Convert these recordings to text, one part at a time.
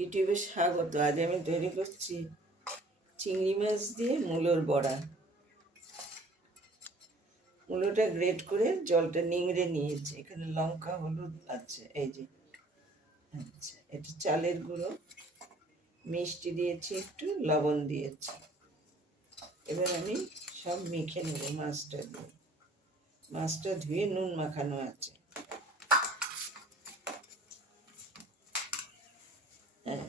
ইউটিউবে স্বাগত। আজ আমি তৈরি করছি চিংড়ি মাছ দিয়ে মূলোর বড়া। মূলোটা গ্রেট করে জলটা নিংড়ে নিয়েছি। এখানে লঙ্কা হলুদ আছে, এই যে। আচ্ছা, এটা চালের গুঁড়ো, মিষ্টি দিয়েছি, একটু লবণ দিয়েছি। এবার আমি সব মেখে নেব মাছটা দিয়ে। মাছটা ধুয়ে নুন মাখানো আছে। হ্যাঁ,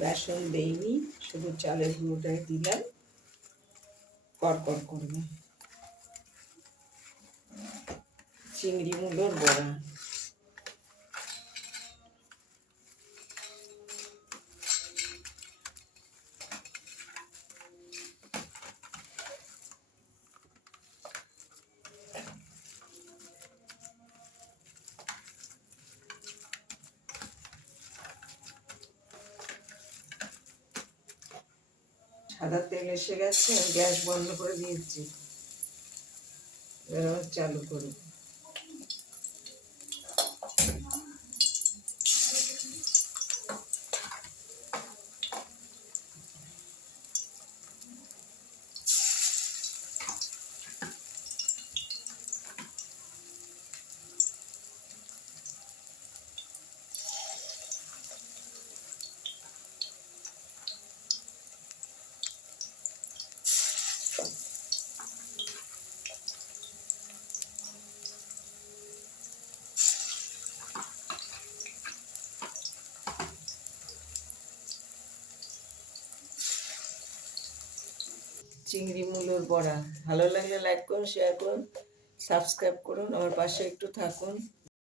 বেসন দেইনি, শুধু চালের গুঁড়োটাই দিলাম, কড়কড় করবে। চিংড়ি মূলোর বড়া। সাদা তেল এসে গেছে, আমি গ্যাস বন্ধ করে দিয়েছি। এবার চালু করব। চিংড়ি মূলোর বড়া ভালো লাগলে লাইক করুন, শেয়ার করুন, সাবস্ক্রাইব করুন, আমার পাশে একটু থাকুন।